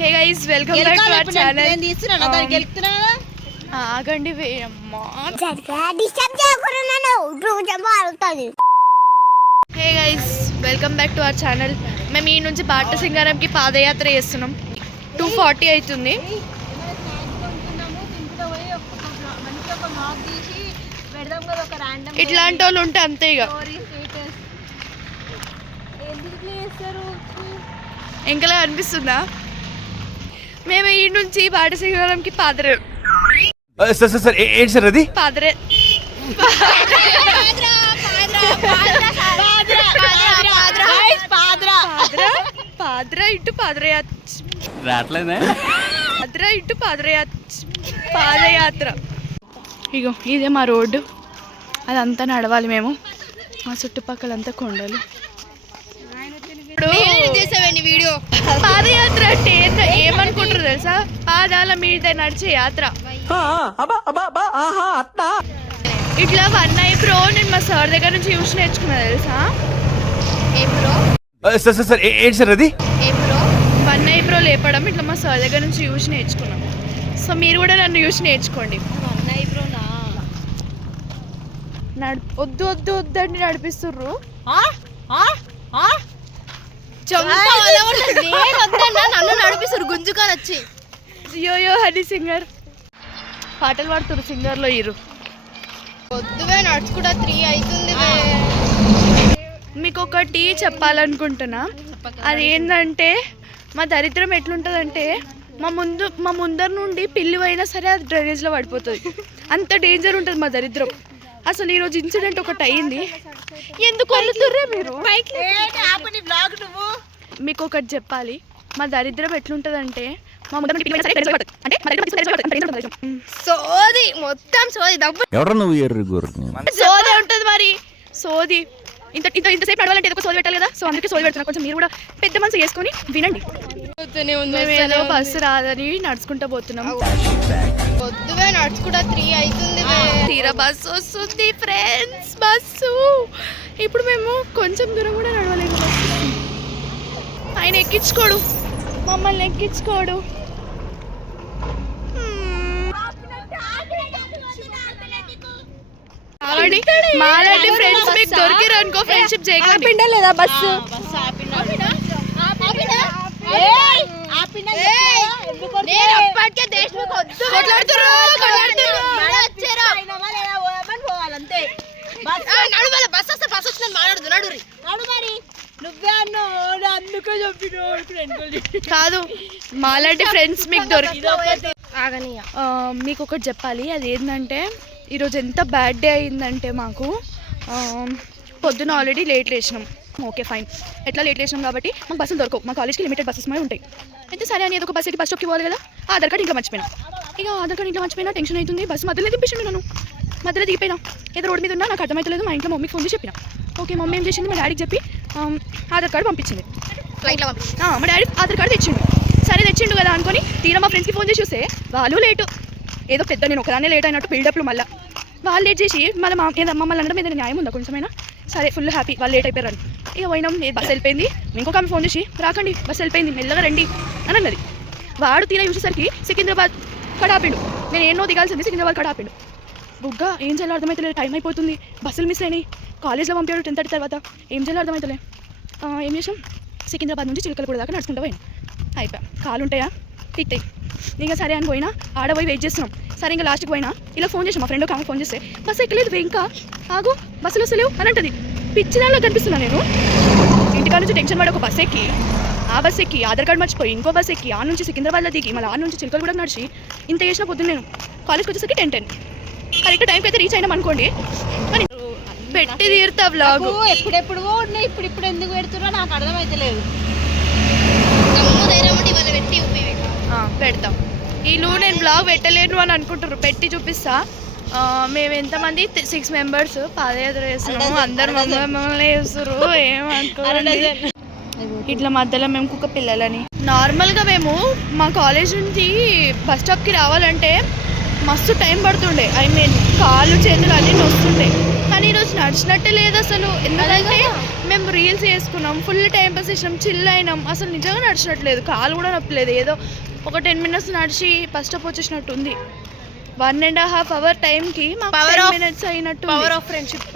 Hey guys welcome back to our channel. నేను తీస్తున్నా దానికి గెలుస్తున్నా ఆగండి అమ్మా డిస్టర్బ్ చేయకున్నాను రోజు ఆడుతది. Hey guys welcome back to our channel. మేము ఈ నుంచి బాట సింగారంకి పాదయాత్ర చేస్తున్నాం. 2:40 అవుతుంది. ఇట్లాంటి వాళ్ళు ఉంటే అంతే ఇక ఇంకలా అనిపిస్తుందా? మేము ఈ నుంచి బాట సింగారంకి పాదరే పాదరా ఇటు పాదయాత్ర. ఇగో ఇదే మా రోడ్డు, అదంతా నడవాలి మేము. మా చుట్టుపక్కలంతా కొండలు. వీడియో పాదయాత్ర అంటే ఏమనుకుంటారు తెలుసా? పాదాల మీద నడిచే యాత్ర. ఇట్లా 1 ఐబ్రో నేను మా సార్ దగ్గర నుంచి చూసి నేర్చుకున్నా తెలుసా? 1 ఐబ్రో లేపడం ఇట్లా మా సార్ దగ్గర నుంచి చూసి నేర్చుకున్నాం. సో మీరు కూడా నన్ను చూసి నేర్చుకోండి. వద్దు వద్దు వద్దండి నడిపిస్తుర్రు. నన్ను నడిపిస్తారు గుంజుకొని వచ్చి. యోయో హనీ సింగర్ పాటలు పాడుతున్నారు. సింగర్లో ఇరు పొద్దువే నడుచుకుంటా 3 అవుతుంది. మీకు ఒకటి చెప్పాలనుకుంటున్నా. అది ఏంటంటే మా దరిద్రం ఎట్లుంటుందంటే మా ముందర నుండి పిల్లి అయినా సరే అది డ్రైనేజ్లో పడిపోతుంది. అంత డేంజర్ ఉంటుంది మా దరిద్రం. అసలు ఈరోజు ఇన్సిడెంట్ ఒకటి అయింది. ఎందుకు వదులుతుర్రే మీరు? మీకు ఒకటి చెప్పాలి. మా దరిద్రం ఎట్లుంటుందంటే మా ముందర సోది మొత్తం సోది ఉంటుంది. మరి సోది ఇంతసేపు నడవాలంటే ఏదో సోది పెట్టాలి కదా. సో అందుకే సోది పెడుతున్నా. కొంచెం మీరు కూడా పెద్ద మనసు చేసుకొని వినండి. ఏదో బస్సు రాదని నడుచుకుంటా పోతున్నాం. పొద్దువే నడుచుకుంటా 3 అవుతుంది. తీరా బస్సు వస్తుంది ఫ్రెండ్స్. బస్సు ఇప్పుడు మేము కొంచెం దూరం కూడా నడవలేము. ఆయన ఎక్కించుకోడు, మమ్మల్ని ఎక్కించుకోడు. మాలాంటి ఫ్రెండ్స్ మీకు దొరికిరు అనుకో, ఫ్రెండ్షిప్ చేయకండి. లేదా బస్సు కాదు. మాలాంటి ఫ్రెండ్స్ మీకు దొరికి మీకు ఒకటి చెప్పాలి. అది ఏంటంటే ఈరోజు ఎంత బ్యాడ్ డే అయిందంటే మాకు పొద్దున ఆల్రెడీ లేట్ లేచినాం. ఓకే ఫైన్, ఎట్లా లేట్ లేచినాం కాబట్టి మాకు బస్సులు దొరకవు. మా కాలేజ్కి లిమిటెడ్ బస్సెస్ మాత్రమే ఉంటాయి. అయితే సరే అని ఏదో ఒక బస్ స్టాప్కి పోవాలి కదా. ఆధార్ కార్డ్ ఇంట్లో మర్చిపోయినా. ఇక ఆధార్ కార్డ్ ఇంట్లో మర్చిపోయినా టెన్షన్ అవుతుంది. బస్సు మధ్యలో దింపేసిండు. నన్ను మధ్యలో దిగిపోయినా. ఏదో రోడ్డు మీద ఉన్నా నాకు అర్థమవుతలేదు. మా ఇంట్లో మమ్మీకి ఫోన్ చేసి చెప్పిన. ఓకే మమ్మీ ఏం చేసింది, మా డాడీకి చెప్పి ఆధార్ కార్డు పంపించింది. మా డాడీ ఆధార్ కార్డు తెచ్చిండు. సరే తెచ్చిండు కదా అనుకొని తీరా మా ఫ్రెండ్స్కి ఫోన్ చేసి చూస్తే వాళ్ళు లేటు. ఏదో పెద్ద నేను ఒకదాన్ని లేట్ అయినట్టు బిల్డప్లు. మళ్ళీ వాళ్ళు లేట్ చేసి మమ్మల్ని అనడం ఏదైనా న్యాయం ఉందా కొంచెమైనా? సరే ఫుల్ హ్యాపీ వాళ్ళు లేట్ అయిపోయారు. ఇక పోయినాం. బస్సు వెళ్ళిపోయింది. ఇంకొక ఆమె ఫోన్ చేసి రాకండి బస్సు వెళ్ళిపోయింది మెల్లగా రండి అని అన్నది. వాడు తీరా చూసేసరికి సికింద్రాబాద్ కాడ ఆపిండు. నేను ఎన్నో దిగాల్సింది సికింద్రాబాద్ కాడ ఆపిండు. బుగ్గా ఏం చేయాలో అర్థమవుతలేదు. టైం అయిపోతుంది. బస్సులు మిస్ అయినాయి. కాలేజ్లో పంపాడు 10:30 తర్వాత. ఏం చేయాలో అర్థమవుతలే. ఏం చేసాం, సికింద్రాబాద్ నుంచి చిలకలగూడ దాకా నడుచుకుంటూ పోయినా. అయిపోయా. కాలు ఉంటాయా తిట్టాయి. ఇంకా సరే అని పోయినా. ఆడ పోయి వెయిట్ చేస్తున్నాం. సరే ఇంకా లాస్ట్కి పోయినా. ఇలా ఫోన్ చేసాం. మా ఫ్రెండ్ ఒక ఆమె ఫోన్ చేస్తే బస్సు ఎక్కలేదు ఇంకా ఆగు బస్సులు వస్తలేవు అని అంటది. పిచ్చిదానిలో కనిపిస్తున్నా నేను. ఇంటికాడ నుంచి టెన్షన్ పడి ఒక బస్సు ఎక్కి ఆ బస్సు ఎక్కి ఆధార్ కార్డు మర్చిపోయి ఇంకో బస్సు ఎక్కి ఆ నుంచి సికింద్రాబాద్లో దిగి మళ్ళీ ఆ నుంచి చిలకలగూడ నడిచి ఇంత చేసిన పొద్దున్న నేను కాలేజ్కి వచ్చేసరికి 10:10 కరెక్ట్ టైంకి అయితే రీచ్ అయినాం అనుకోండి. కానీ పెట్టి తీరుతా వ్లాగ్. ఎప్పుడెప్పుడు ఉన్నాయి, ఇప్పుడు ఎందుకు పెడుతున్నా నాకు అర్థమైతలేదు. పెడతాం. వీళ్ళు నేను బ్లాగ్ పెట్టలేను అని అనుకుంటారు. పెట్టి చూపిస్తా. మేము ఎంతమంది 6 మెంబర్స్ పాదయాత్ర చేస్తున్నాము. అందరు మమ్మల్ని చేస్తారు. ఏమనుకోండి. ఇట్లా మధ్యలో మేము కుక్క పిల్లలని. నార్మల్గా మేము మా కాలేజ్ నుంచి బస్ స్టాప్కి రావాలంటే మస్తు టైం పడుతుండే. ఐ మీన్ కాళ్ళు చేతులు అన్నీ నొస్తుండే. కానీ ఈరోజు నడిచినట్టే లేదు అసలు. ఎందుకంటే మేము రీల్స్ చేసుకున్నాం, ఫుల్ టైం పాస్ చేసినాం, చిల్ అయినాం. అసలు నిజంగా నడిచినట్లేదు, కాలు కూడా నొప్పలేదు. ఏదో ఒక 10 minutes నడిచి ఫస్ట్ అప్ వచ్చేసినట్టుంది. 1.5 hour టైంకి మాకు 10 minutes అయినట్టు. Power of friendship